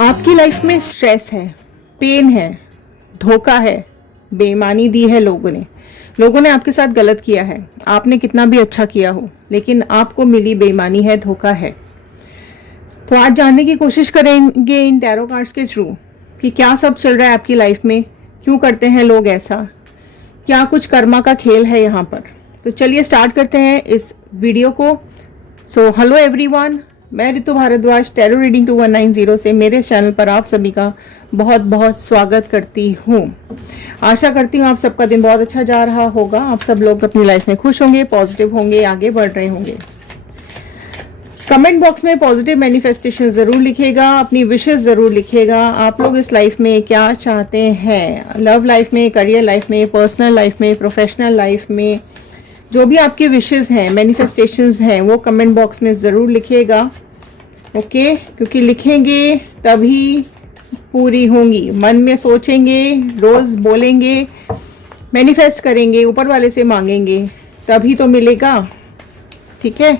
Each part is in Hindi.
आपकी लाइफ में स्ट्रेस है, पेन है, धोखा है, बेईमानी दी है लोगों ने आपके साथ गलत किया है। आपने कितना भी अच्छा किया हो लेकिन आपको मिली बेईमानी है, धोखा है। तो आज जानने की कोशिश करेंगे इन टैरो कार्ड्स के थ्रू कि क्या सब चल रहा है आपकी लाइफ में, क्यों करते हैं लोग ऐसा, क्या कुछ कर्मा का खेल है यहाँ पर। तो चलिए स्टार्ट करते हैं इस वीडियो को। सो हेलो एवरीवन, मैं ऋतु भारद्वाज टैरो रीडिंग 2190 से मेरे चैनल पर आप सभी का बहुत बहुत स्वागत करती हूँ। आशा करती हूँ आप सबका दिन बहुत अच्छा जा रहा होगा, आप सब लोग अपनी लाइफ में खुश होंगे, पॉजिटिव होंगे, आगे बढ़ रहे होंगे। कमेंट बॉक्स में पॉजिटिव मैनिफेस्टेशन ज़रूर लिखिएगा, अपनी विशेस ज़रूर लिखिएगा। आप लोग इस लाइफ में क्या चाहते हैं, लव लाइफ में, करियर लाइफ में, पर्सनल लाइफ में, प्रोफेशनल लाइफ में, जो भी आपके विशेस हैं, मैनिफेस्टेशंस हैं, वो कमेंट बॉक्स में ज़रूर लिखिएगा। ओके, क्योंकि लिखेंगे तभी पूरी होंगी। मन में सोचेंगे, रोज़ बोलेंगे, मैनिफेस्ट करेंगे, ऊपर वाले से मांगेंगे, तभी तो मिलेगा। ठीक है,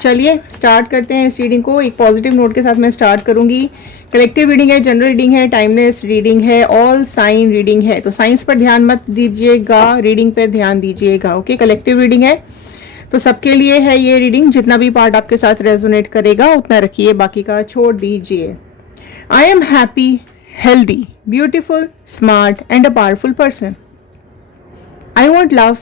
चलिए स्टार्ट करते हैं इस रीडिंग को। एक पॉजिटिव नोट के साथ मैं स्टार्ट करूंगी। कलेक्टिव रीडिंग है, जनरल रीडिंग है, टाइमलेस रीडिंग है, ऑल साइन रीडिंग है। तो साइंस पर ध्यान मत दीजिएगा, रीडिंग पर ध्यान दीजिएगा। ओके, कलेक्टिव रीडिंग है तो सबके लिए है ये रीडिंग। जितना भी पार्ट आपके साथ रेजोनेट करेगा उतना रखिए, बाकी का छोड़ दीजिए। I am happy, healthy, beautiful, smart and a powerful person. I want love,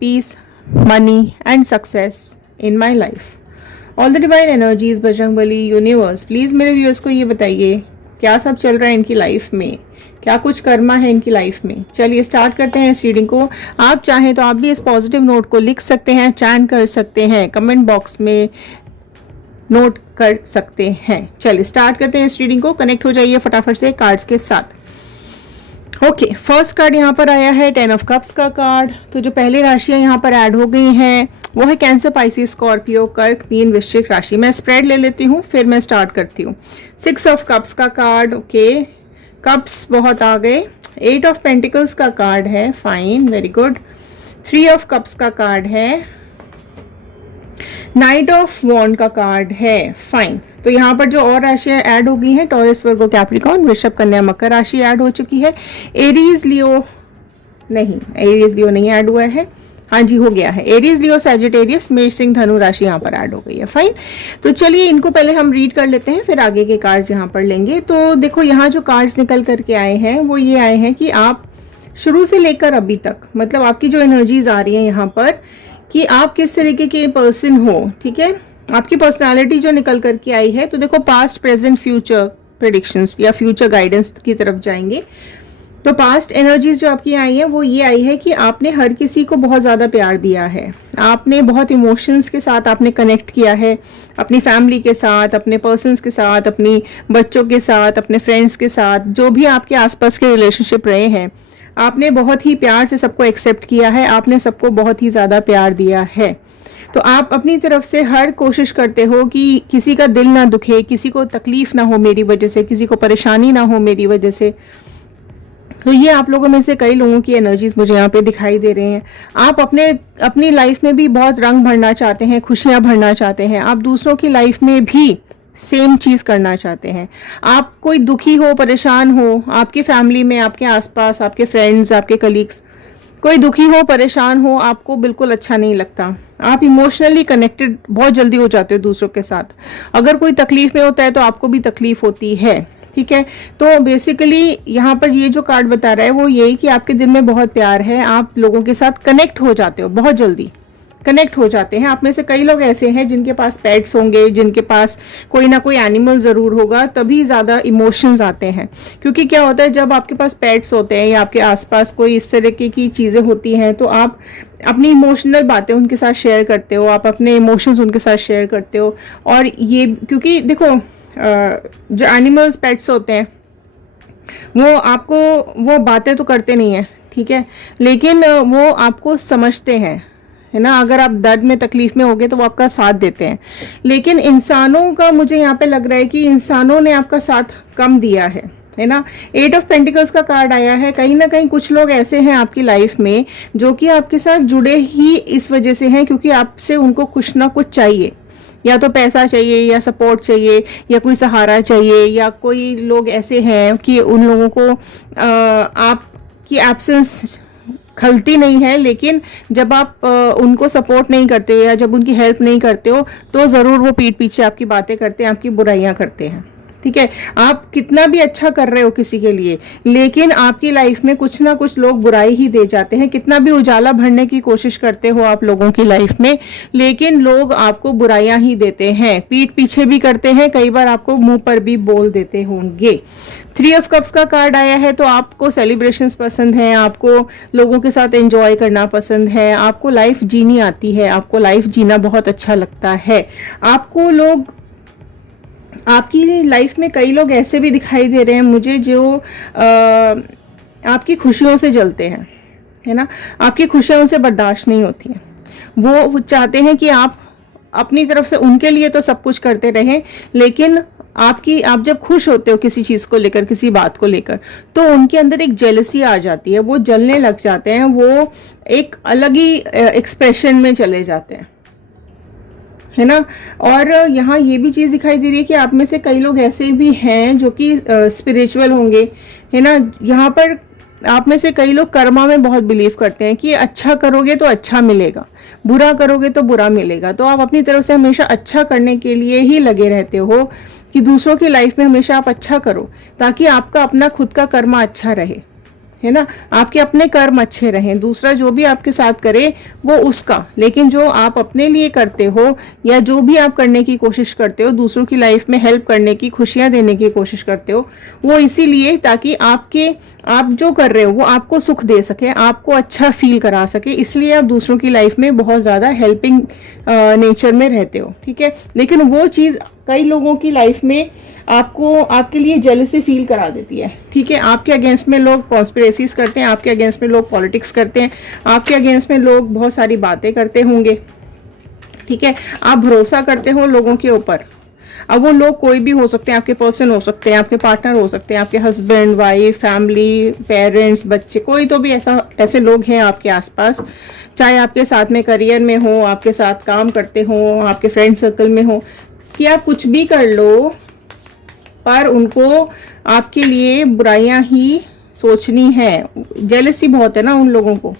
peace, money and success in my life. All the divine energies, Bajrangbali, universe, please मेरे व्यूअर्स को ये बताइए क्या सब चल रहा है इनकी लाइफ में, क्या कुछ कर्मा है इनकी लाइफ में। चलिए स्टार्ट करते हैं इस रीडिंग को। आप चाहें तो आप भी इस पॉजिटिव नोट को लिख सकते हैं, चैन कर सकते हैं, कमेंट बॉक्स में नोट कर सकते हैं। चलिए स्टार्ट करते हैं इस रीडिंग को। कनेक्ट हो जाइए फटाफट से कार्ड्स के साथ। ओके, फर्स्ट कार्ड यहाँ पर आया है 10 ऑफ कप्स का कार्ड। तो जो पहली राशियाँ यहाँ पर ऐड हो गई हैं वो है कैंसर, पाइसिस, स्कॉर्पियो, कर्क, मीन, वृश्चिक राशि। मैं स्प्रेड ले लेती हूँ फिर मैं स्टार्ट करती हूँ। 6 ऑफ कप्स का कार्ड, ओके, कप्स बहुत आ गए। 8 ऑफ पेंटिकल्स का कार्ड है, fine, very good. 3 of cups का कार्ड है, नाइट ऑफ वॉन्ड का कार्ड है, फाइन। तो यहाँ पर जो और राशियाँ ऐड हो गई हैं, टॉरस, वर्गो, कैप्रिकॉर्न, वृषभ, कन्या, मकर राशि ऐड हो चुकी है। एरीज, लियो नहीं, एरीज लियो नहीं ऐड हुआ है। हाँ जी, हो गया है। एरीज, लियो, सैजिटेरियस, मेष, सिंह, धनु राशि यहाँ पर ऐड हो गई है, फाइन। तो चलिए इनको पहले हम रीड कर लेते हैं, फिर आगे के कार्ड्स यहाँ पर लेंगे। तो देखो यहाँ जो कार्ड्स निकल करके आए हैं वो ये आए हैं कि आप शुरू से लेकर अभी तक, मतलब आपकी जो एनर्जीज आ रही हैं यहाँ पर कि आप किस तरीके के पर्सन हो। ठीक है, आपकी पर्सनालिटी जो निकल करके आई है। तो देखो पास्ट, प्रेजेंट, फ्यूचर प्रेडिक्शंस या फ्यूचर गाइडेंस की तरफ जाएंगे। तो पास्ट एनर्जीज जो आपकी आई है वो ये आई है कि आपने हर किसी को बहुत ज़्यादा प्यार दिया है, आपने बहुत इमोशंस के साथ आपने कनेक्ट किया है, अपनी फैमिली के साथ, अपने पर्सन्स के साथ, अपनी बच्चों के साथ, अपने फ्रेंड्स के साथ, जो भी आपके आसपास के रिलेशनशिप रहे हैं, आपने बहुत ही प्यार से सबको एक्सेप्ट किया है, आपने सबको बहुत ही ज़्यादा प्यार दिया है। तो आप अपनी तरफ से हर कोशिश करते हो कि किसी का दिल ना दुखे, किसी को तकलीफ ना हो मेरी वजह से, किसी को परेशानी ना हो मेरी वजह से। तो ये आप लोगों में से कई लोगों की एनर्जीज मुझे यहाँ पे दिखाई दे रहे हैं। आप अपनी लाइफ में भी बहुत रंग भरना चाहते हैं, खुशियाँ भरना चाहते हैं, आप दूसरों की लाइफ में भी सेम चीज़ करना चाहते हैं। आप कोई दुखी हो, परेशान हो, आपकी फैमिली में, आपके आसपास, आपके फ्रेंड्स, आपके कलीग्स, कोई दुखी हो, परेशान हो, आपको बिल्कुल अच्छा नहीं लगता। आप इमोशनली कनेक्टेड बहुत जल्दी हो जाते हो दूसरों के साथ। अगर कोई तकलीफ में होता है तो आपको भी तकलीफ होती है। ठीक है, तो बेसिकली यहाँ पर ये जो कार्ड बता रहा है वो यही कि आपके दिल में बहुत प्यार है, आप लोगों के साथ कनेक्ट हो जाते हो, बहुत जल्दी कनेक्ट हो जाते हैं। आप में से कई लोग ऐसे हैं जिनके पास पेट्स होंगे, जिनके पास कोई ना कोई एनिमल ज़रूर होगा, तभी ज़्यादा इमोशंस आते हैं। क्योंकि क्या होता है, जब आपके पास पेट्स होते हैं या आपके आसपास कोई इस तरीके की चीज़ें होती हैं तो आप अपनी इमोशनल बातें उनके साथ शेयर करते हो, आप अपने इमोशंस उनके साथ शेयर करते हो। और ये क्योंकि देखो जो एनिमल्स, पेट्स होते हैं वो आपको वो बातें तो करते नहीं हैं, ठीक है, लेकिन वो आपको समझते हैं, है ना। अगर आप दर्द में, तकलीफ में होगे तो वो आपका साथ देते हैं। लेकिन इंसानों का मुझे यहाँ पे लग रहा है कि इंसानों ने आपका साथ कम दिया है ना। 8 ऑफ पेंटिकल्स का कार्ड आया है। कहीं ना कहीं कुछ लोग ऐसे हैं आपकी लाइफ में जो कि आपके साथ जुड़े ही इस वजह से हैं क्योंकि आपसे उनको कुछ ना कुछ चाहिए, या तो पैसा चाहिए या सपोर्ट चाहिए या कोई सहारा चाहिए, या कोई लोग ऐसे हैं कि उन लोगों को आपकी एब्सेंस खलती नहीं है, लेकिन जब आप उनको सपोर्ट नहीं करते हो या जब उनकी हेल्प नहीं करते हो तो ज़रूर वो पीठ पीछे आपकी बातें करते हैं, आपकी बुराइयां करते हैं। ठीक है, आप कितना भी अच्छा कर रहे हो किसी के लिए, लेकिन आपकी लाइफ में कुछ ना कुछ लोग बुराई ही दे जाते हैं। कितना भी उजाला भरने की कोशिश करते हो आप लोगों की लाइफ में, लेकिन लोग आपको बुराइयां ही देते हैं, पीठ पीछे भी करते हैं, कई बार आपको मुंह पर भी बोल देते होंगे। 3 ऑफ कप्स का कार्ड आया है, तो आपको सेलिब्रेशंस पसंद है, आपको लोगों के साथ एंजॉय करना पसंद है, आपको लाइफ जीनी आती है, आपको लाइफ जीना बहुत अच्छा लगता है। आपकी लाइफ में कई लोग ऐसे भी दिखाई दे रहे हैं मुझे जो आपकी खुशियों से जलते हैं, है ना, आपकी खुशियां उनसे बर्दाश्त नहीं होती हैं। वो चाहते हैं कि आप अपनी तरफ से उनके लिए तो सब कुछ करते रहें, लेकिन आप जब खुश होते हो किसी चीज़ को लेकर, किसी बात को लेकर, तो उनके अंदर एक जेलसी आ जाती है, वो जलने लग जाते हैं, वो एक अलग ही एक्सप्रेशन में चले जाते हैं, है ना। और यहाँ ये भी चीज़ दिखाई दे रही है कि आप में से कई लोग ऐसे भी हैं जो कि स्पिरिचुअल होंगे, है ना। यहाँ पर आप में से कई लोग कर्मा में बहुत बिलीव करते हैं कि अच्छा करोगे तो अच्छा मिलेगा, बुरा करोगे तो बुरा मिलेगा। तो आप अपनी तरफ से हमेशा अच्छा करने के लिए ही लगे रहते हो कि दूसरों की लाइफ में हमेशा आप अच्छा करो, ताकि आपका अपना खुद का कर्मा अच्छा रहे, है ना, आपके अपने कर्म अच्छे रहें। दूसरा जो भी आपके साथ करे वो उसका, लेकिन जो आप अपने लिए करते हो या जो भी आप करने की कोशिश करते हो, दूसरों की लाइफ में हेल्प करने की, खुशियां देने की कोशिश करते हो, वो इसीलिए ताकि आप जो कर रहे हो वो आपको सुख दे सके, आपको अच्छा फील करा सके, इसलिए आप दूसरों की लाइफ में बहुत ज़्यादा हेल्पिंग नेचर में रहते हो। ठीक है, लेकिन वो चीज़ कई लोगों की लाइफ में आपके लिए जेलसी फील करा देती है। ठीक है, आपके अगेंस्ट में लोग कॉन्स्पिरेसीज करते हैं, आपके अगेंस्ट में लोग पॉलिटिक्स करते हैं, आपके अगेंस्ट में लोग बहुत सारी बातें करते होंगे। ठीक है, आप भरोसा करते हो लोगों के ऊपर। अब वो लोग कोई भी हो सकते हैं, आपके पर्सन हो सकते हैं, आपके पार्टनर हो सकते हैं, आपके हस्बैंड, वाइफ, फैमिली, पेरेंट्स, बच्चे, कोई तो भी ऐसे लोग हैं आपके आसपास, चाहे आपके साथ में करियर में हो, आपके साथ काम करते हो, आपके फ्रेंड सर्कल में हो, कि आप कुछ भी कर लो पर उनको आपके लिए बुराइयां ही सोचनी है। जेलसी बहुत है ना उन लोगों को,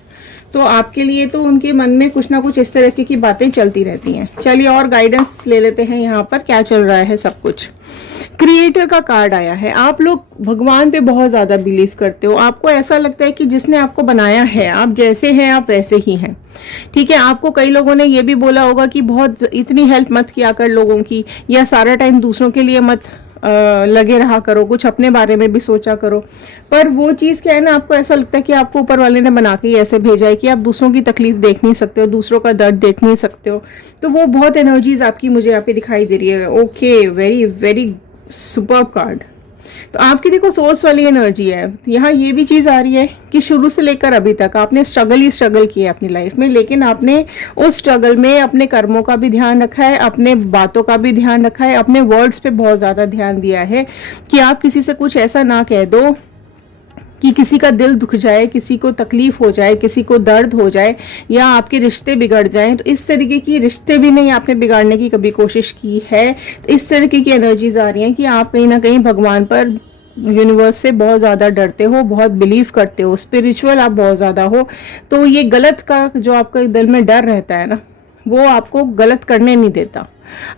तो आपके लिए तो उनके मन में कुछ ना कुछ इस तरह की बातें चलती रहती हैं। चलिए और गाइडेंस ले लेते हैं यहाँ पर क्या चल रहा है सब कुछ। क्रिएटर का कार्ड आया है। आप लोग भगवान पे बहुत ज़्यादा बिलीव करते हो, आपको ऐसा लगता है कि जिसने आपको बनाया है, आप जैसे हैं आप वैसे ही हैं। ठीक है, आपको कई लोगों ने ये भी बोला होगा कि बहुत इतनी हेल्प मत किया कर लोगों की, या सारा टाइम दूसरों के लिए मत लगे रहा करो, कुछ अपने बारे में भी सोचा करो। पर वो चीज़ क्या है ना, आपको ऐसा लगता है कि आपको ऊपर वाले ने बना के ही ऐसे भेजा है कि आप दूसरों की तकलीफ देख नहीं सकते हो, दूसरों का दर्द देख नहीं सकते हो। तो वो बहुत एनर्जीज आपकी मुझे यहाँ पे दिखाई दे रही है। Okay, very very superb card. तो आपकी देखो सोर्स वाली एनर्जी है। यहाँ ये भी चीज़ आ रही है कि शुरू से लेकर अभी तक आपने स्ट्रगल किया अपनी लाइफ में, लेकिन आपने उस स्ट्रगल में अपने कर्मों का भी ध्यान रखा है, अपने बातों का भी ध्यान रखा है, अपने वर्ड्स पे बहुत ज़्यादा ध्यान दिया है कि आप किसी से कुछ ऐसा ना कह दो कि किसी का दिल दुख जाए, किसी को तकलीफ हो जाए, किसी को दर्द हो जाए, या आपके रिश्ते बिगड़ जाएं। तो इस तरीके की रिश्ते भी नहीं आपने बिगाड़ने की कभी कोशिश की है। तो इस तरीके की एनर्जीज आ रही हैं कि आप कहीं ना कहीं भगवान पर, यूनिवर्स से बहुत ज़्यादा डरते हो, बहुत बिलीव करते हो, स्पिरिचुअल आप बहुत ज़्यादा हो। तो ये गलत का जो आपका दिल में डर रहता है ना, वो आपको गलत करने नहीं देता,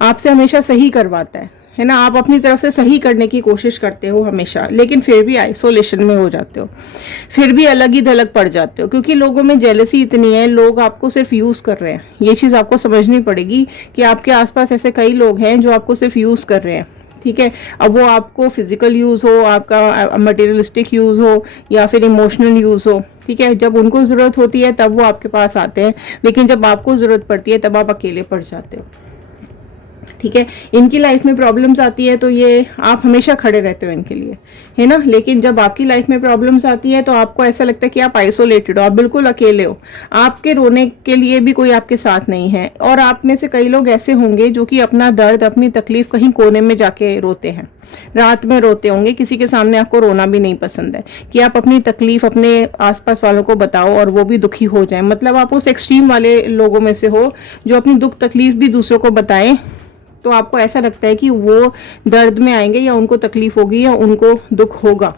आपसे हमेशा सही करवाता है ना। आप अपनी तरफ से सही करने की कोशिश करते हो हमेशा, लेकिन फिर भी आइसोलेशन में हो जाते हो, फिर भी अलग ही थलग पड़ जाते हो, क्योंकि लोगों में जेलसी इतनी है, लोग आपको सिर्फ यूज़ कर रहे हैं। ये चीज़ आपको समझनी पड़ेगी कि आपके आसपास ऐसे कई लोग हैं जो आपको सिर्फ यूज़ कर रहे हैं। ठीक है, अब वो आपको फिजिकल यूज़ हो, आपका मटेरियलिस्टिक यूज़ हो, या फिर इमोशनल यूज़ हो। ठीक है, जब उनको ज़रूरत होती है तब वो आपके पास आते हैं, लेकिन जब आपको ज़रूरत पड़ती है तब आप अकेले पड़ जाते हो। ठीक है, इनकी लाइफ में प्रॉब्लम्स आती है तो ये आप हमेशा खड़े रहते हो इनके लिए, है ना। लेकिन जब आपकी लाइफ में प्रॉब्लम्स आती है तो आपको ऐसा लगता है कि आप आइसोलेटेड हो, आप बिल्कुल अकेले हो, आपके रोने के लिए भी कोई आपके साथ नहीं है। और आप में से कई लोग ऐसे होंगे जो कि अपना दर्द, अपनी तकलीफ कहीं कोने में जाके रोते हैं, रात में रोते होंगे। किसी के सामने आपको रोना भी नहीं पसंद है कि आप अपनी तकलीफ अपने आसपास वालों को बताओ और वो भी दुखी हो जाए। मतलब आप उस एक्सट्रीम वाले लोगों में से हो जो अपनी दुख तकलीफ भी दूसरों को बताएं तो आपको ऐसा लगता है कि वो दर्द में आएंगे या उनको तकलीफ होगी या उनको दुख होगा,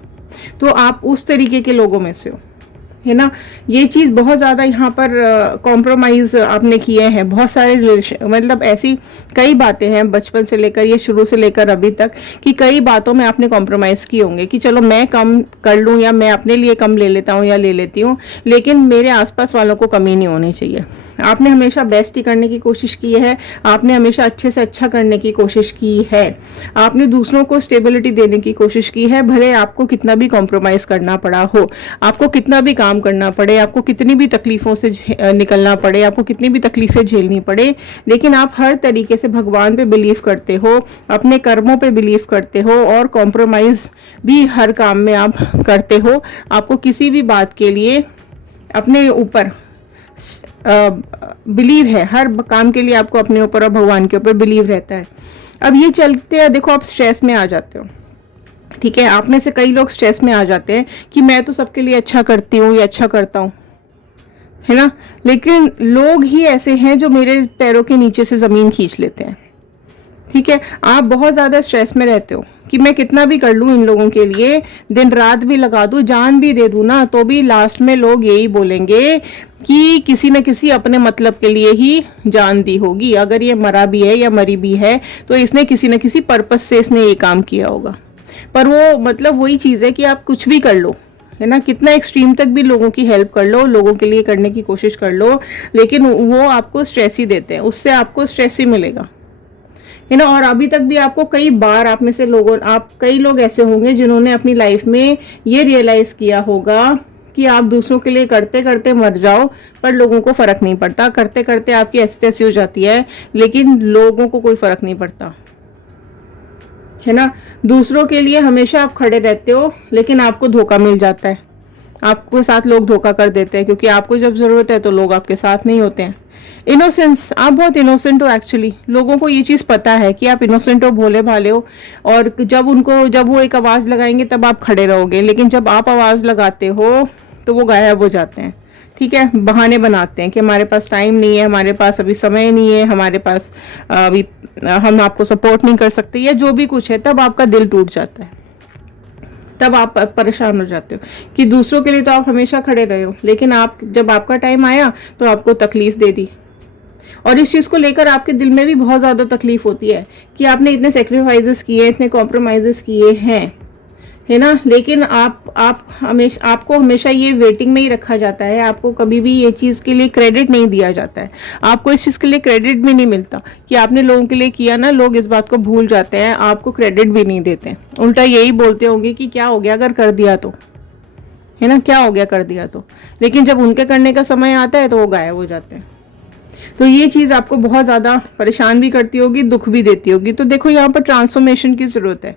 तो आप उस तरीके के लोगों में से हो, है ना। ये चीज़ बहुत ज़्यादा यहाँ पर कॉम्प्रोमाइज़ आपने किए हैं। बहुत सारे रिलेशन, मतलब ऐसी कई बातें हैं बचपन से लेकर, ये शुरू से लेकर अभी तक, कि कई बातों में आपने कॉम्प्रोमाइज़ किए होंगे कि चलो मैं कम कर लूँ या मैं अपने लिए कम ले लेता हूँ या ले लेती हूँ, लेकिन मेरे आसपास वालों को कमी नहीं होनी चाहिए। आपने हमेशा बेस्ट ही करने की कोशिश की है, आपने हमेशा अच्छे से अच्छा करने की कोशिश की है, आपने दूसरों को स्टेबिलिटी देने की कोशिश की है, भले आपको कितना भी कॉम्प्रोमाइज़ करना पड़ा हो, आपको कितना भी काम करना पड़े, आपको कितनी भी तकलीफ़ों से निकलना पड़े, आपको कितनी भी तकलीफ़ें झेलनी पड़े, लेकिन आप हर तरीके से भगवान पे बिलीव करते हो, अपने कर्मों पे बिलीव करते हो, और कॉम्प्रोमाइज़ भी हर काम में आप करते हो। आपको किसी भी बात के लिए अपने ऊपर बिलीव है, हर काम के लिए आपको अपने ऊपर और भगवान के ऊपर बिलीव रहता है। अब ये चलते हैं, देखो आप स्ट्रेस में आ जाते हो, ठीक है, आप में से कई लोग स्ट्रेस में आ जाते हैं कि मैं तो सबके लिए अच्छा करती हूँ या अच्छा करता हूँ, है ना, लेकिन लोग ही ऐसे हैं जो मेरे पैरों के नीचे से ज़मीन खींच लेते हैं। ठीक है, आप बहुत ज़्यादा स्ट्रेस में रहते हो कि मैं कितना भी कर लूँ इन लोगों के लिए, दिन रात भी लगा दूँ, जान भी दे दूँ ना, तो भी लास्ट में लोग यही बोलेंगे कि किसी न किसी अपने मतलब के लिए ही जान दी होगी। अगर ये मरा भी है या मरी भी है तो इसने किसी न किसी पर्पस से इसने ये काम किया होगा। पर वो मतलब वही चीज़ है कि आप कुछ भी कर लो, है ना, कितना एक्सट्रीम तक भी लोगों की हेल्प कर लो, लोगों के लिए करने की कोशिश कर लो, लेकिन वो आपको स्ट्रेस ही देते हैं, उससे आपको स्ट्रेस ही मिलेगा, है ना। और अभी तक भी आपको कई बार, आप में से लोगों, आप कई लोग ऐसे होंगे जिन्होंने अपनी लाइफ में ये रियलाइज किया होगा कि आप दूसरों के लिए करते करते मर जाओ पर लोगों को फर्क नहीं पड़ता, करते करते आपकी ऐसी तैसी हो जाती है लेकिन लोगों को कोई फर्क नहीं पड़ता, है ना। दूसरों के लिए हमेशा आप खड़े रहते हो लेकिन आपको धोखा मिल जाता है, आपके साथ लोग धोखा कर देते हैं, क्योंकि आपको जब जरूरत है तो लोग आपके साथ नहीं होते हैं। इनोसेंस, आप बहुत इनोसेंट हो एक्चुअली, लोगों को ये चीज़ पता है कि आप इनोसेंट हो, भोले भाले हो, और जब वो एक आवाज़ लगाएंगे तब आप खड़े रहोगे, लेकिन जब आप आवाज़ लगाते हो तो वो गायब हो जाते हैं। ठीक है, बहाने बनाते हैं कि हमारे पास टाइम नहीं है, हमारे पास अभी समय नहीं है, हमारे पास अभी हम आपको सपोर्ट नहीं कर सकते, या जो भी कुछ है, तब आपका दिल टूट जाता है, तब आप परेशान हो जाते हो कि दूसरों के लिए तो आप हमेशा खड़े रहे हो, लेकिन आप जब आपका टाइम आया तो आपको तकलीफ दे दी। और इस चीज़ को लेकर आपके दिल में भी बहुत ज़्यादा तकलीफ होती है कि आपने इतने सेक्रीफाइसेस किए, इतने कॉम्प्रोमाइज़ेस किए हैं, है ना, लेकिन आपको हमेशा ये वेटिंग में ही रखा जाता है, आपको कभी भी ये चीज़ के लिए क्रेडिट नहीं दिया जाता है, आपको इस चीज़ के लिए क्रेडिट भी नहीं मिलता कि आपने लोगों के लिए किया ना। लोग इस बात को भूल जाते हैं, आपको क्रेडिट भी नहीं देते, उल्टा यही बोलते होंगे कि क्या हो गया अगर कर दिया तो, है ना, क्या हो गया कर दिया तो, लेकिन जब उनके करने का समय आता है तो वो गायब हो जाते हैं। तो ये चीज़ आपको बहुत ज़्यादा परेशान भी करती होगी, दुख भी देती होगी। तो देखो यहाँ पर ट्रांसफॉर्मेशन की ज़रूरत है,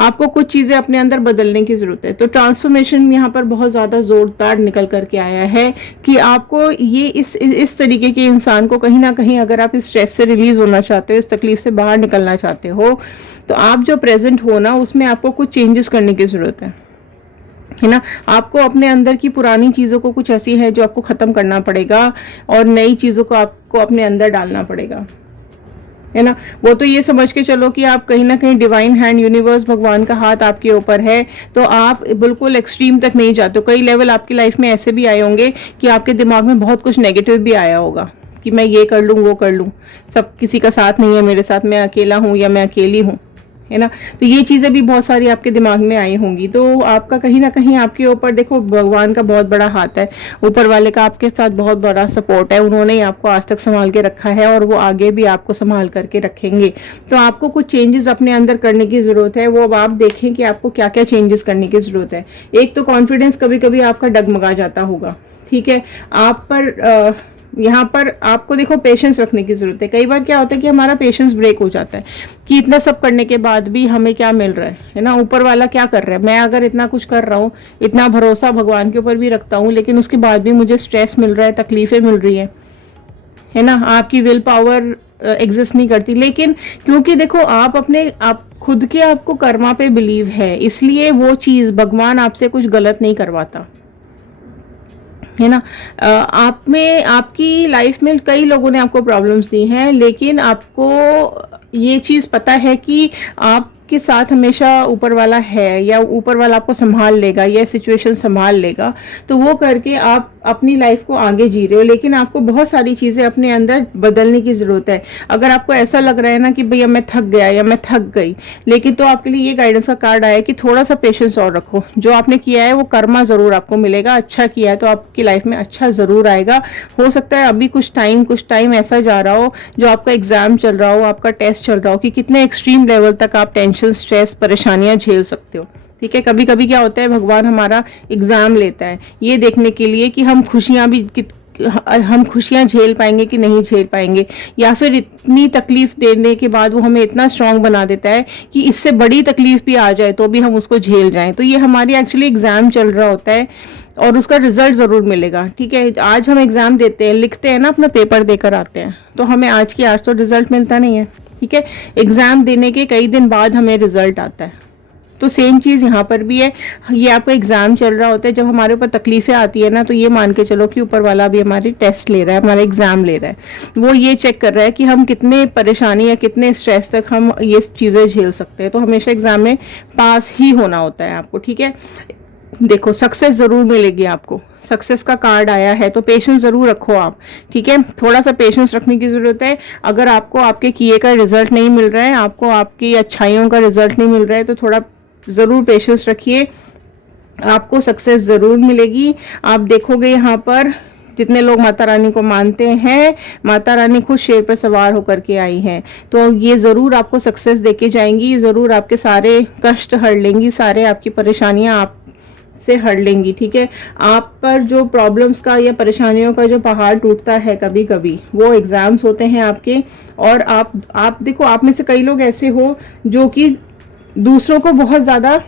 आपको कुछ चीज़ें अपने अंदर बदलने की ज़रूरत है। तो ट्रांसफॉर्मेशन यहाँ पर बहुत ज़्यादा ज़ोरदार निकल करके आया है कि आपको ये इस तरीके के इंसान को कहीं ना कहीं, अगर आप इस स्ट्रेस से रिलीज़ होना चाहते हो, इस तकलीफ से बाहर निकलना चाहते हो, तो आप जो प्रेजेंट हो ना, उसमें आपको कुछ चेंजेस करने की ज़रूरत है ना। आपको अपने अंदर की पुरानी चीज़ों को, कुछ ऐसी है जो आपको ख़त्म करना पड़ेगा और नई चीज़ों को आपको अपने अंदर डालना पड़ेगा, है ना। वो तो ये समझ के चलो कि आप कहीं ना कहीं डिवाइन हैंड, यूनिवर्स, भगवान का हाथ आपके ऊपर है, तो आप बिल्कुल एक्सट्रीम तक नहीं जाते। कई लेवल आपकी लाइफ में ऐसे भी आए होंगे कि आपके दिमाग में बहुत कुछ नेगेटिव भी आया होगा कि मैं ये कर लूँ, वो कर लूँ, सब किसी का साथ नहीं है मेरे साथ, मैं अकेला हूँ या मैं अकेली हूँ, है ना। तो ये चीज़ें भी बहुत सारी आपके दिमाग में आई होंगी। तो आपका कहीं ना कहीं आपके ऊपर, देखो भगवान का बहुत बड़ा हाथ है, ऊपर वाले का आपके साथ बहुत बड़ा सपोर्ट है, उन्होंने ही आपको आज तक संभाल के रखा है और वो आगे भी आपको संभाल करके रखेंगे। तो आपको कुछ चेंजेस अपने अंदर करने की ज़रूरत है, वो अब आप देखें कि आपको क्या क्या चेंजेस करने की ज़रूरत है। एक तो कॉन्फिडेंस कभी कभी आपका डगमगा जाता होगा, ठीक है, आप पर यहाँ पर आपको देखो पेशेंस रखने की ज़रूरत है। कई बार क्या होता है कि हमारा पेशेंस ब्रेक हो जाता है कि इतना सब करने के बाद भी हमें क्या मिल रहा है ना, ऊपर वाला क्या कर रहा है, मैं अगर इतना कुछ कर रहा हूँ, इतना भरोसा भगवान के ऊपर भी रखता हूँ, लेकिन उसके बाद भी मुझे स्ट्रेस मिल रहा है, तकलीफ़ें मिल रही है ना, आपकी विल पावर एग्जिस्ट नहीं करती। लेकिन क्योंकि देखो आप खुद के आपको कर्मा पे बिलीव है, इसलिए वो चीज़ भगवान आपसे कुछ गलत नहीं करवाता, है ना। आप में, आपकी लाइफ में कई लोगों ने आपको प्रॉब्लम्स दी हैं, लेकिन आपको ये चीज़ पता है कि आपके साथ हमेशा ऊपर वाला है, या ऊपर वाला आपको संभाल लेगा, या सिचुएशन संभाल लेगा, तो वो करके आप अपनी लाइफ को आगे जी रहे हो। लेकिन आपको बहुत सारी चीज़ें अपने अंदर बदलने की ज़रूरत है। अगर आपको ऐसा लग रहा है ना कि भैया मैं थक गया या मैं थक गई, लेकिन तो आपके लिए ये गाइडेंस का कार्ड आया कि थोड़ा सा पेशेंस और रखो। जो आपने किया है वो कर्मा ज़रूर आपको मिलेगा। अच्छा किया है तो आपकी लाइफ में अच्छा ज़रूर आएगा। हो सकता है अभी कुछ टाइम ऐसा जा रहा हो, जो आपका एग्जाम चल रहा हो, आपका टेस्ट चल रहा हो, कि कितने एक्सट्रीम लेवल तक आप टेंशन, स्ट्रेस, परेशानियां झेल सकते हो। ठीक है, कभी कभी क्या होता है, भगवान हमारा एग्जाम लेता है ये देखने के लिए कि हम खुशियां झेल पाएंगे कि नहीं झेल पाएंगे, या फिर इतनी तकलीफ देने के बाद वो हमें इतना स्ट्रांग बना देता है कि इससे बड़ी तकलीफ भी आ जाए तो भी हम उसको झेल जाएं। तो ये हमारी एक्चुअली एग्जाम चल रहा होता है और उसका रिजल्ट ज़रूर मिलेगा। ठीक है, आज हम एग्जाम देते हैं, लिखते हैं ना, अपना पेपर देकर आते हैं, तो हमें आज तो रिजल्ट मिलता नहीं है। ठीक है, एग्जाम देने के कई दिन बाद हमें रिजल्ट आता है। तो सेम चीज़ यहाँ पर भी है। ये आपका एग्जाम चल रहा होता है, जब हमारे ऊपर तकलीफें आती है ना, तो ये मान के चलो कि ऊपर वाला भी हमारी टेस्ट ले रहा है, हमारा एग्जाम ले रहा है। वो ये चेक कर रहा है कि हम कितने परेशानी या कितने स्ट्रेस तक हम ये चीज़ें झेल सकते हैं। तो हमेशा एग्जाम में पास ही होना होता है आपको। ठीक है, देखो सक्सेस ज़रूर मिलेगी आपको, सक्सेस का कार्ड आया है, तो पेशेंस ज़रूर रखो आप। ठीक है, थोड़ा सा पेशेंस रखने की ज़रूरत है। अगर आपको आपके किए का रिजल्ट नहीं मिल रहा है, आपको आपकी अच्छाइयों का रिजल्ट नहीं मिल रहा है, तो थोड़ा ज़रूर पेशेंस रखिए, आपको सक्सेस ज़रूर मिलेगी। आप देखोगे यहाँ पर जितने लोग माता रानी को मानते हैं, माता रानी खुद शेर पर सवार होकर के आई हैं, तो ये ज़रूर आपको सक्सेस देके जाएंगी, ज़रूर आपके सारे कष्ट हर लेंगी, सारे आपकी परेशानियाँ आप से हट लेंगी। ठीक है, आप पर जो प्रॉब्लम्स का या परेशानियों का जो पहाड़ टूटता है कभी कभी, वो एग्जाम्स होते हैं आपके। और आप देखो, आप में से कई लोग ऐसे हो जो कि दूसरों को बहुत ज़्यादा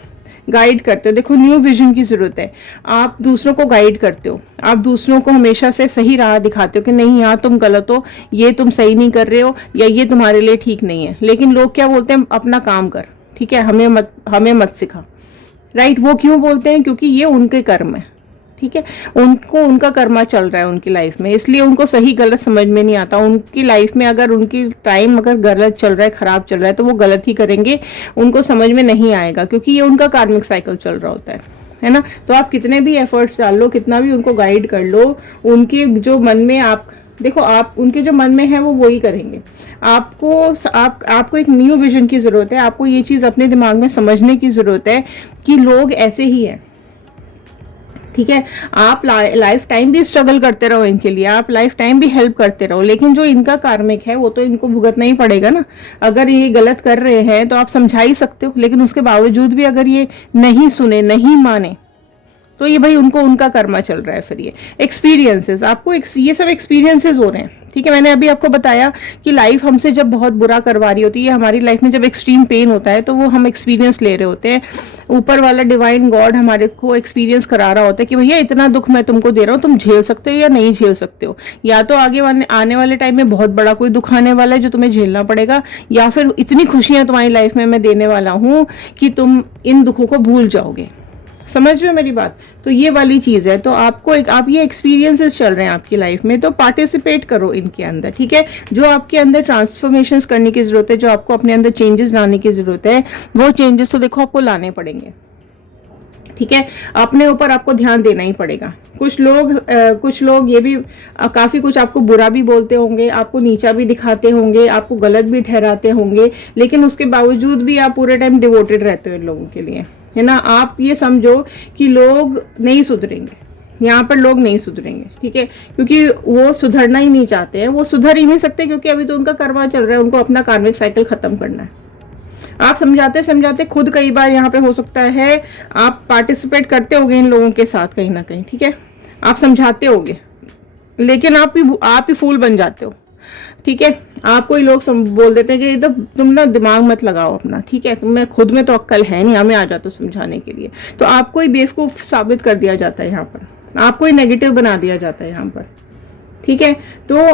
गाइड करते हो। देखो, न्यू विजन की ज़रूरत है। आप दूसरों को गाइड करते हो, आप दूसरों को हमेशा से सही राह दिखाते हो कि नहीं यार तुम गलत हो, ये तुम सही नहीं कर रहे हो, या ये तुम्हारे लिए ठीक नहीं है। लेकिन लोग क्या बोलते हैं, अपना काम कर, ठीक है, हमें मत सिखा। राइट, वो क्यों बोलते हैं? क्योंकि ये उनके कर्म है। ठीक है, उनको उनका कर्मा चल रहा है उनकी लाइफ में, इसलिए उनको सही गलत समझ में नहीं आता। उनकी लाइफ में अगर उनकी टाइम अगर गलत चल रहा है, खराब चल रहा है, तो वो गलत ही करेंगे, उनको समझ में नहीं आएगा, क्योंकि ये उनका कार्मिक साइकिल चल रहा होता है ना। तो आप कितने भी एफर्ट्स डाल लो, कितना भी उनको गाइड कर लो, उनके जो मन में आप देखो, आप उनके जो मन में है वो वही करेंगे। आपको एक न्यू विजन की ज़रूरत है। आपको ये चीज़ अपने दिमाग में समझने की ज़रूरत है कि लोग ऐसे ही हैं। ठीक है, आप लाइफ टाइम भी स्ट्रगल करते रहो इनके लिए, आप लाइफ टाइम भी हेल्प करते रहो, लेकिन जो इनका कार्मिक है वो तो इनको भुगतना ही पड़ेगा ना। अगर ये गलत कर रहे हैं तो आप समझा ही सकते हो, लेकिन उसके बावजूद भी अगर ये नहीं सुने, नहीं माने, तो ये भाई उनको उनका कर्मा चल रहा है। फिर ये एक्सपीरियंसेस, आपको ये सब एक्सपीरियंसेस हो रहे हैं। ठीक है, मैंने अभी आपको बताया कि लाइफ हमसे जब बहुत बुरा करवा रही होती है, हमारी लाइफ में जब एक्सट्रीम पेन होता है, तो वो हम एक्सपीरियंस ले रहे होते हैं। ऊपर वाला डिवाइन गॉड हमारे को एक्सपीरियंस करा रहा होता है कि भैया इतना दुख मैं तुमको दे रहा हूँ, तुम झेल सकते हो या नहीं झेल सकते हो। या तो आगे आने वाले टाइम में बहुत बड़ा कोई दुख आने वाला है जो तुम्हें झेलना पड़ेगा, या फिर इतनी खुशियां तुम्हारी लाइफ में मैं देने वाला हूँ कि तुम इन दुखों को भूल जाओगे। समझ रहे हो मेरी बात? तो ये वाली चीज़ है। तो आप ये एक्सपीरियंसेस चल रहे हैं आपकी लाइफ में, तो पार्टिसिपेट करो इनके अंदर। ठीक है, जो आपके अंदर ट्रांसफॉर्मेशंस करने की ज़रूरत है, जो आपको अपने अंदर चेंजेस लाने की ज़रूरत है, वो चेंजेस तो देखो आपको लाने पड़ेंगे। ठीक है, अपने ऊपर आपको ध्यान देना ही पड़ेगा। कुछ लोग ये भी काफ़ी कुछ आपको बुरा भी बोलते होंगे, आपको नीचा भी दिखाते होंगे, आपको गलत भी ठहराते होंगे, लेकिन उसके बावजूद भी आप पूरे टाइम डिवोटेड रहते हो इन लोगों के लिए, है ना। आप ये समझो कि लोग नहीं सुधरेंगे, यहाँ पर लोग नहीं सुधरेंगे। ठीक है, क्योंकि वो सुधरना ही नहीं चाहते हैं, वो सुधर ही नहीं सकते, क्योंकि अभी तो उनका कर्मा चल रहा है, उनको अपना कार्मिक साइकिल खत्म करना है। आप समझाते समझाते खुद कई बार यहाँ पे हो सकता है आप पार्टिसिपेट करते होगे इन लोगों के साथ कहीं ना कहीं। ठीक है, आप समझाते होगे, लेकिन आप ही फूल बन जाते हो। ठीक है, आपको ही लोग बोल देते हैं कि तो तुम ना दिमाग मत लगाओ अपना। ठीक है, तुम्हें खुद में तो अक्ल है नहीं, हमें आ जाता समझाने के लिए, तो आपको ही बेवकूफ़ साबित कर दिया जाता है यहाँ पर, आपको ही नेगेटिव बना दिया जाता है यहाँ पर। ठीक है, तो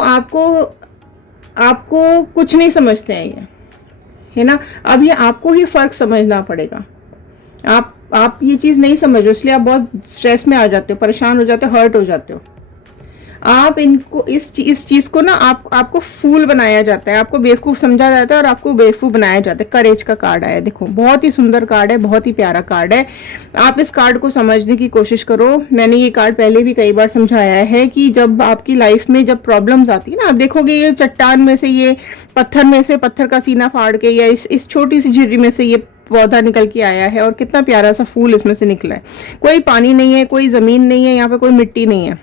आपको कुछ नहीं समझते हैं ये, है ना। अब ये आपको ही फर्क समझना पड़ेगा। आप ये चीज़ नहीं समझ रहे, इसलिए आप बहुत स्ट्रेस में आ जाते हो, परेशान हो जाते हो, हर्ट हो जाते हो। आप इनको इस चीज को ना आपको फूल बनाया जाता है, आपको बेवकूफ समझा जाता है और आपको बेवकूफ बनाया जाता है। करेज का कार्ड आया, देखो बहुत ही सुंदर कार्ड है, बहुत ही प्यारा कार्ड है। आप इस कार्ड को समझने की कोशिश करो। मैंने ये कार्ड पहले भी कई बार समझाया है कि जब आपकी लाइफ में जब प्रॉब्लम्स आती है ना, आप देखोगे ये चट्टान में से, ये पत्थर में से पत्थर का सीना फाड़ के, या इस छोटी सी झिर्री में से ये पौधा निकल के आया है और कितना प्यारा सा फूल इसमें से निकला है। कोई पानी नहीं है, कोई जमीन नहीं है, यहाँ पे कोई मिट्टी नहीं है,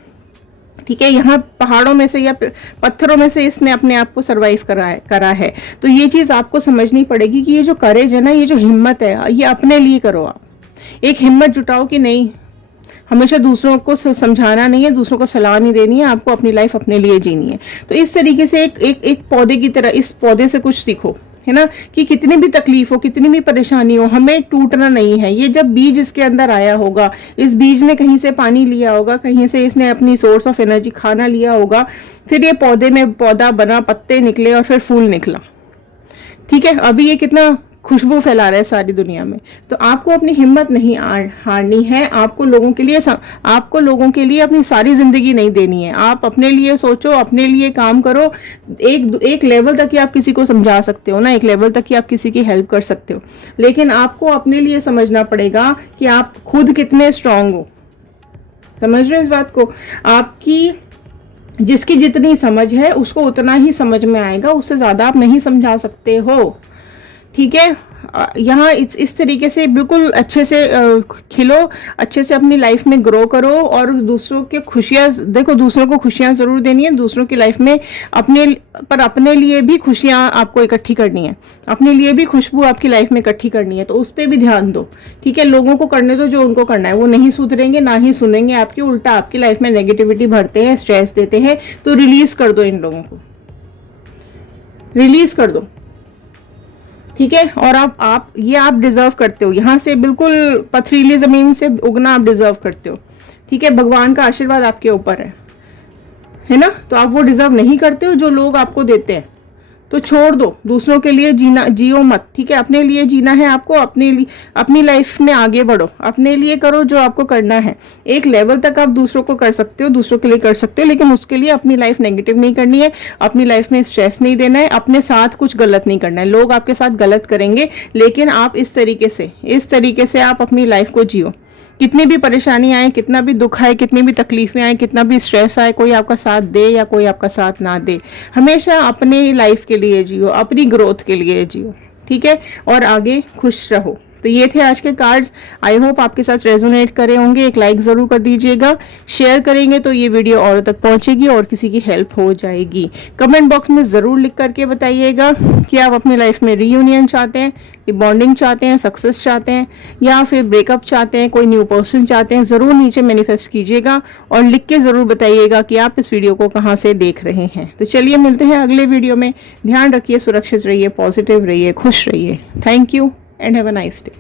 ठीक है। यहाँ पहाड़ों में से या पत्थरों में से इसने अपने आप को सरवाइव करा है। तो ये चीज आपको समझनी पड़ेगी कि ये जो करेज है ना, ये जो हिम्मत है, ये अपने लिए करो। आप एक हिम्मत जुटाओ कि नहीं, हमेशा दूसरों को समझाना नहीं है, दूसरों को सलाह नहीं देनी है, आपको अपनी लाइफ अपने लिए जीनी है। तो इस तरीके से एक पौधे की तरह इस पौधे से कुछ सीखो, है ना, कि कितनी भी तकलीफ हो, कितनी भी परेशानी हो, हमें टूटना नहीं है। ये जब बीज इसके अंदर आया होगा, इस बीज ने कहीं से पानी लिया होगा, कहीं से इसने अपनी सोर्स ऑफ एनर्जी खाना लिया होगा, फिर ये पौधे में पौधा बना, पत्ते निकले और फिर फूल निकला, ठीक है। अभी ये कितना खुशबू फैला रहा है सारी दुनिया में। तो आपको अपनी हिम्मत नहीं हारनी है। आपको लोगों के लिए अपनी सारी जिंदगी नहीं देनी है। आप अपने लिए सोचो, अपने लिए काम करो। एक लेवल तक ही आप किसी को समझा सकते हो ना, एक लेवल तक ही आप किसी की हेल्प कर सकते हो, लेकिन आपको अपने लिए समझना पड़ेगा कि आप खुद कितने स्ट्रांग हो। समझ रहे हो इस बात को? आपकी जिसकी जितनी समझ है उसको उतना ही समझ में आएगा, उससे ज्यादा आप नहीं समझा सकते हो, ठीक है। यहाँ इस तरीके से बिल्कुल अच्छे से खिलो, अच्छे से अपनी लाइफ में ग्रो करो और दूसरों के खुशियाँ देखो। दूसरों को खुशियाँ ज़रूर देनी है, दूसरों की लाइफ में अपने लिए भी खुशियाँ आपको इकट्ठी करनी है, अपने लिए भी खुशबू आपकी लाइफ में इकट्ठी करनी है। तो उस पर भी ध्यान दो, ठीक है। लोगों को करने दो जो उनको करना है, वो नहीं सुधरेंगे, ना ही सुनेंगे आपकी, उल्टा आपकी लाइफ में नेगेटिविटी भरते हैं, स्ट्रेस देते हैं। तो रिलीज कर दो, इन लोगों को रिलीज कर दो, ठीक है। और आप डिजर्व करते हो, यहाँ से बिल्कुल पथरीली जमीन से उगना आप डिजर्व करते हो, ठीक है। भगवान का आशीर्वाद आपके ऊपर है ना। तो आप वो डिजर्व नहीं करते हो जो लोग आपको देते हैं। तो छोड़ दो, दूसरों के लिए जियो मत, ठीक है। अपने लिए जीना है आपको, अपनी लाइफ में आगे बढ़ो, अपने लिए करो जो आपको करना है। एक लेवल तक आप दूसरों को कर सकते हो, दूसरों के लिए कर सकते हो, लेकिन उसके लिए अपनी लाइफ नेगेटिव नहीं करनी है, अपनी लाइफ में स्ट्रेस नहीं देना है, अपने साथ कुछ गलत नहीं करना है। लोग आपके साथ गलत करेंगे, लेकिन आप इस तरीके से आप अपनी लाइफ को जियो। कितनी भी परेशानी आए, कितना भी दुख आए, कितनी भी तकलीफें आए, कितना भी स्ट्रेस आए, कोई आपका साथ दे या कोई आपका साथ ना दे, हमेशा अपनी लाइफ के लिए जियो, अपनी ग्रोथ के लिए जियो, ठीक है। और आगे खुश रहो। तो ये थे आज के कार्ड्स। आई होप आपके साथ रेजोनेट करे होंगे। एक लाइक ज़रूर कर दीजिएगा, शेयर करेंगे तो ये वीडियो और तक पहुंचेगी और किसी की हेल्प हो जाएगी। कमेंट बॉक्स में ज़रूर लिख करके बताइएगा कि आप अपनी लाइफ में रीयूनियन चाहते हैं, बॉन्डिंग चाहते हैं, सक्सेस चाहते हैं, या फिर ब्रेकअप चाहते हैं, कोई न्यू पर्सन चाहते हैं। ज़रूर नीचे मैनिफेस्ट कीजिएगा और लिख के ज़रूर बताइएगा कि आप इस वीडियो को कहाँ से देख रहे हैं। तो चलिए मिलते हैं अगले वीडियो में। ध्यान रखिए, सुरक्षित रहिए, पॉजिटिव रहिए, खुश रहिए। Thank you and have a nice day.